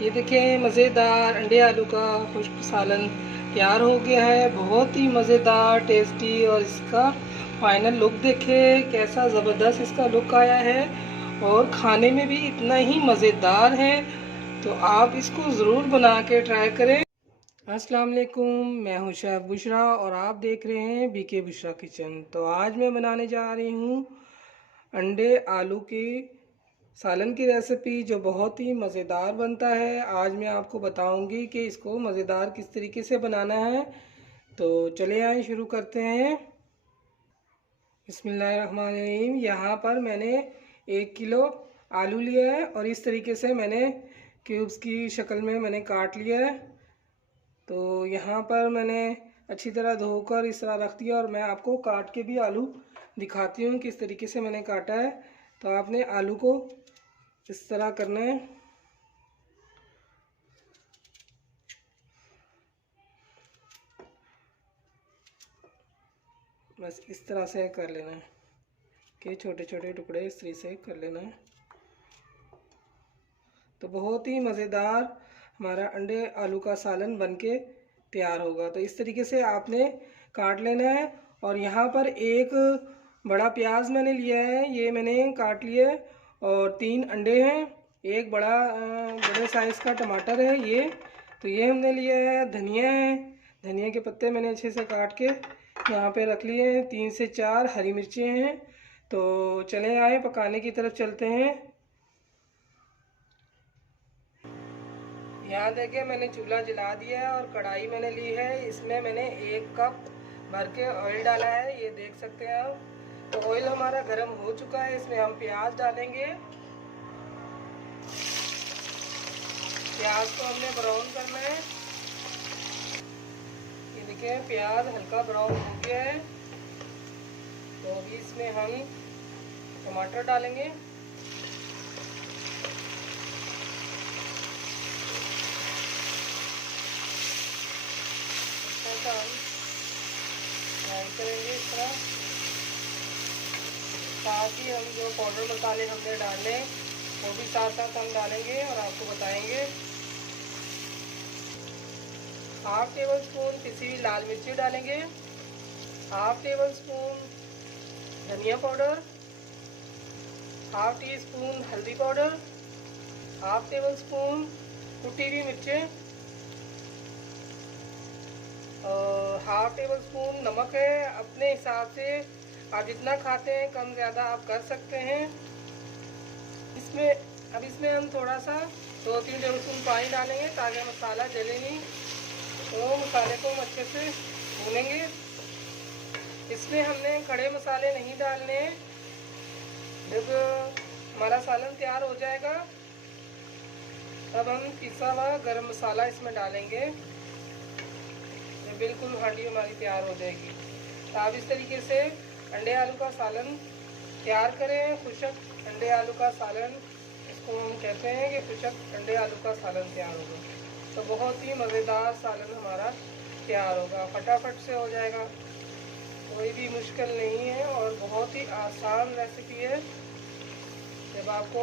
ये देखें मज़ेदार अंडे आलू का खुश्क सालन तैयार हो गया है। बहुत ही मज़ेदार टेस्टी। और इसका फाइनल लुक देखें कैसा ज़बरदस्त इसका लुक आया है और खाने में भी इतना ही मज़ेदार है। तो आप इसको ज़रूर बना के ट्राई करें। अस्सलाम वालेकुम, मैं हूं शेफ़ बुशरा और आप देख रहे हैं बीके बुशरा किचन। तो आज मैं बनाने जा रही हूं अंडे आलू की सालन की रेसिपी जो बहुत ही मज़ेदार बनता है। आज मैं आपको बताऊंगी कि इसको मज़ेदार किस तरीके से बनाना है। तो चले आए शुरू करते हैं। बिस्मिल्लाहिर्रहमानिर्रहीम। यहाँ पर मैंने 1 किलो आलू लिया है और इस तरीके से मैंने क्यूब्स की शक्ल में मैंने काट लिया है। तो यहाँ पर मैंने अच्छी तरह धोकर इस तरह रख दिया और मैं आपको काट के भी आलू दिखाती हूँ किस तरीके से मैंने काटा है। तो आपने आलू को इस तरह करना है। बस इस तरह से कर लेना है कि छोटे छोटे टुकड़े इस तरह से कर लेना है। तो बहुत ही मज़ेदार हमारा अंडे आलू का सालन बनके तैयार होगा। तो इस तरीके से आपने काट लेना है। और यहाँ पर एक बड़ा प्याज मैंने लिया है, ये मैंने काट लिया है। और 3 अंडे हैं, एक बड़े साइज़ का टमाटर है ये। तो ये हमने लिया है। धनिया है, धनिया के पत्ते मैंने अच्छे से काट के यहाँ पे रख लिए हैं। 3 से 4 हरी मिर्चें हैं। तो चले आए पकाने की तरफ चलते हैं। यहाँ देखिए मैंने चूल्हा जला दिया है और कढ़ाई मैंने ली है। इसमें मैंने 1 कप भर के ऑयल डाला है, ये देख सकते हैं आप। तो ऑयल हमारा गर्म हो चुका है। इसमें हम प्याज डालेंगे। प्याज को हमने ब्राउन करना है। ये देखिए प्याज हल्का ब्राउन हो गया है। तो अभी इसमें हम टमाटर डालेंगे। अच्छा हम फ्राई करेंगे इस तरह। साथ ही हम जो पाउडर मसाले हमने डाले वो भी साथ साथ हम डालेंगे और आपको बताएंगे। 1/2 टेबल स्पून पिसी हुई लाल मिर्ची डालेंगे। 1/2 टेबल स्पून धनिया पाउडर, 1/2 टी स्पून हल्दी पाउडर, 1/2 टेबल स्पून कुटी हुई मिर्चें और 1/2 टेबल स्पून नमक है। अपने हिसाब से आप जितना खाते हैं कम ज़्यादा आप कर सकते हैं। इसमें हम थोड़ा सा 2-3 टेबल स्पून पानी डालेंगे ताकि मसाला जले नहीं। तो मसाले को हम अच्छे से भूनेंगे। इसमें हमने खड़े मसाले नहीं डालने हैं। जब हमारा सालन तैयार हो जाएगा तब हम पिसा हुआ गरम मसाला इसमें डालेंगे। तो बिल्कुल हांडी हमारी तैयार हो जाएगी। तो आप इस तरीके से अंडे आलू का सालन तैयार करें। खुशक अंडे आलू का सालन इसको हम कहते हैं कि खुशक अंडे आलू का सालन तैयार होगा। तो बहुत ही मज़ेदार सालन हमारा तैयार होगा, फटाफट से हो जाएगा, कोई भी मुश्किल नहीं है और बहुत ही आसान रेसिपी है। जब आपको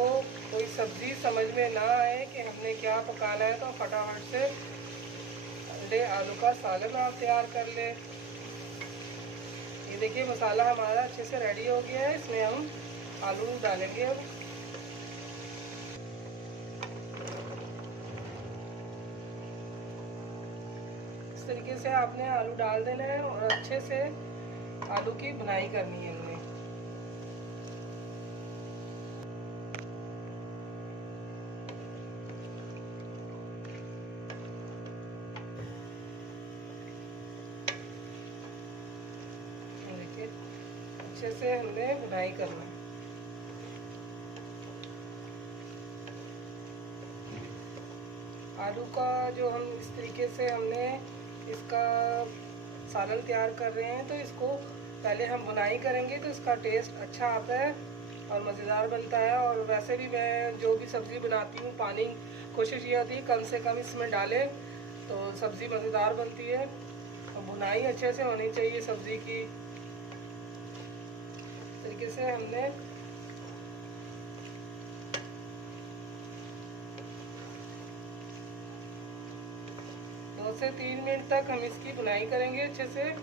कोई सब्ज़ी समझ में ना आए कि हमने क्या पकाना है तो फटाफट से अंडे आलू का सालन आप तैयार कर लें। ये देखिए मसाला हमारा अच्छे से रेडी हो गया है। इसमें हम आलू डालेंगे। अब इस तरीके से आपने आलू डाल देना है और अच्छे से आलू की भुनाई करनी है हमने। देखिए अच्छे से हमने भुनाई करना है। आलू का जो हम इस तरीके से हमने इसका सालन तैयार कर रहे हैं तो इसको पहले हम भुनाई करेंगे तो इसका टेस्ट अच्छा आता है और मज़ेदार बनता है। और वैसे भी मैं जो भी सब्ज़ी बनाती हूँ पानी कोशिश ये होती है कम से कम इसमें डालें तो सब्ज़ी मज़ेदार बनती है। और भुनाई अच्छे से होनी चाहिए सब्ज़ी की। इस तरीके से हमने 2 से 3 मिनट तक हम इसकी भुनाई करेंगे अच्छे से। ये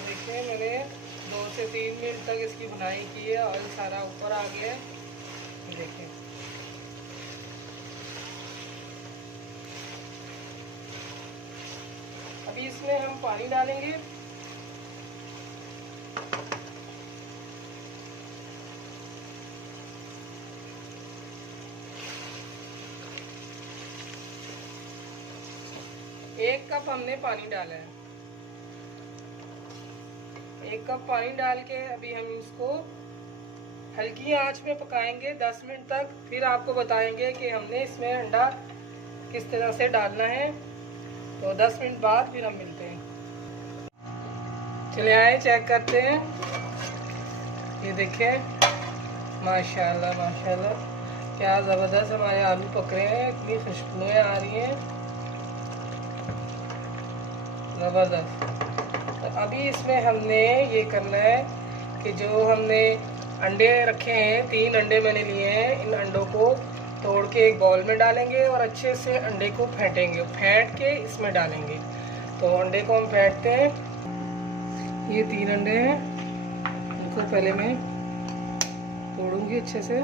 देखिए मैंने 2 से 3 मिनट तक इसकी भुनाई की है, ऑयल सारा ऊपर आ गया है। ये देखिए अभी इसमें हम पानी डालेंगे। एक कप हमने पानी डाला है। 1 कप पानी डाल के अभी हम इसको हल्की आंच में पकाएंगे 10 मिनट तक। फिर आपको बताएंगे कि हमने इसमें अंडा किस तरह से डालना है। तो 10 मिनट बाद फिर हम मिलते हैं। चले आए चेक करते हैं। ये देखें माशाल्लाह माशाल्लाह क्या ज़बरदस्त हमारे आलू पक रहे हैं, इतनी खुशबुएं आ रही हैं ज़बरदस्त। तो अभी इसमें हमने ये करना है कि जो हमने अंडे रखे हैं, 3 अंडे मैंने लिए हैं, इन अंडों को तोड़ के एक बाउल में डालेंगे और अच्छे से अंडे को फेंटेंगे, फेंट के इसमें डालेंगे। तो अंडे को हम फेंटते हैं। ये 3 अंडे हैं, इनको पहले मैं तोड़ूंगी अच्छे से।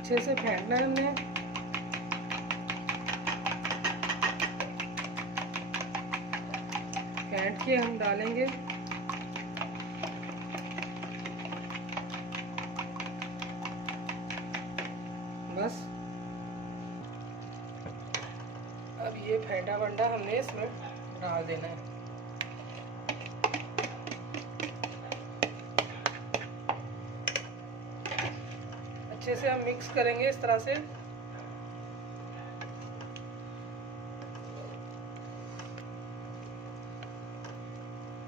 अच्छे से फेंटना है हमने। फेंट के हम डालेंगे। बस अब ये फेंटा वंडा हमने इसमें डाल देना है। अच्छे से हम मिक्स करेंगे इस तरह से।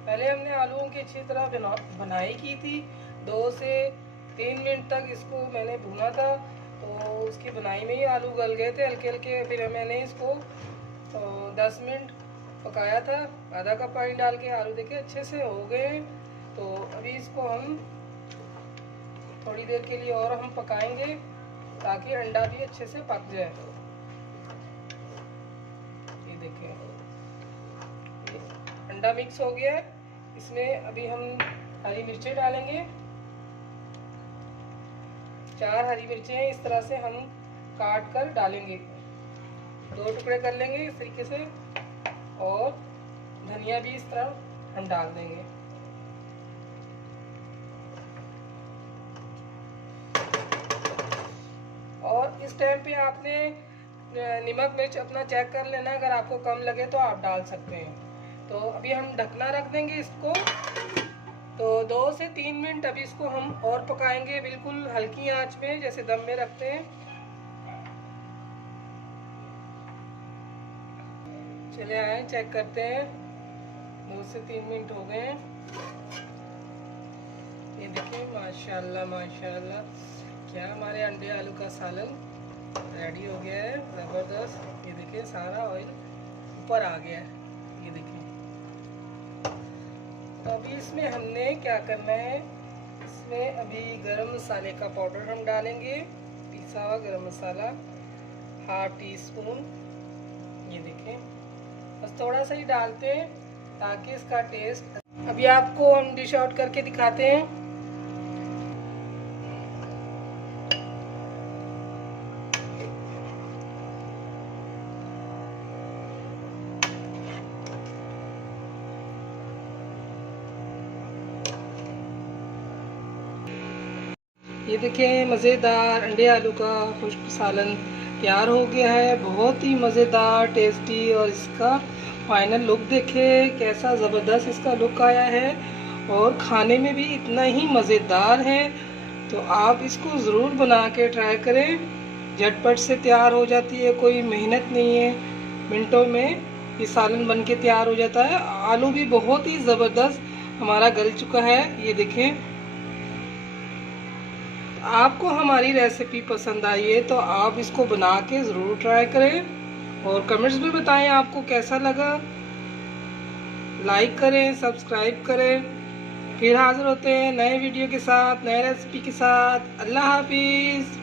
पहले हमने आलूओं की अच्छी तरह बनाई की थी। 2 से 3 मिनट तक इसको मैंने भुना था, तो उसकी बनाई में ही आलू गल गए थे हल्के हल्के। फिर मैंने इसको 10 मिनट पकाया था, आधा कप पानी डाल के। आलू देखे अच्छे से हो गए। तो अभी इसको हम थोड़ी देर के लिए और हम पकाएंगे ताकि अंडा भी अच्छे से पक जाए। ये देखिए अंडा मिक्स हो गया है। इसमें अभी हम हरी मिर्चें डालेंगे। 4 हरी मिर्चें इस तरह से हम काट कर डालेंगे, 2 टुकड़े कर लेंगे इस तरीके से। और धनिया भी इस तरह हम डाल देंगे। और इस टाइम पे आपने नमक मिर्च अपना चेक कर लेना, अगर आपको कम लगे तो आप डाल सकते हैं। तो अभी हम ढकना रख देंगे इसको। तो 2 से 3 मिनट अभी इसको हम और पकाएंगे, बिल्कुल हल्की आंच में, जैसे दम में रखते हैं। चले आए चेक करते हैं। 2 से 3 मिनट हो गए हैं। ये देखिए माशाल्लाह माशाल्लाह क्या हमारे अंडे आलू का सालन रेडी हो गया है, ज़बरदस्त। ये देखिए सारा ऑयल ऊपर आ गया है। ये देखिए तो अभी इसमें हमने क्या करना है, इसमें अभी गरम मसाले का पाउडर हम डालेंगे, पिसा हुआ गरम मसाला 1/2 टीस्पून। ये देखिए बस थोड़ा सा ही डालते हैं ताकि इसका टेस्ट। अभी आपको हम डिश आउट करके दिखाते हैं। ये देखें मज़ेदार अंडे आलू का खुश्क सालन तैयार हो गया है, बहुत ही मज़ेदार टेस्टी। और इसका फाइनल लुक देखें कैसा ज़बरदस्त इसका लुक आया है, और खाने में भी इतना ही मज़ेदार है। तो आप इसको ज़रूर बना के ट्राई करें, झटपट से तैयार हो जाती है, कोई मेहनत नहीं है, मिनटों में ये सालन बन के तैयार हो जाता है। आलू भी बहुत ही ज़बरदस्त हमारा गल चुका है, ये देखें। आपको हमारी रेसिपी पसंद आई है तो आप इसको बना के ज़रूर ट्राई करें और कमेंट्स में बताएं आपको कैसा लगा। लाइक करें, सब्सक्राइब करें। फिर हाज़िर होते हैं नए वीडियो के साथ, नए रेसिपी के साथ। अल्लाह हाफिज़।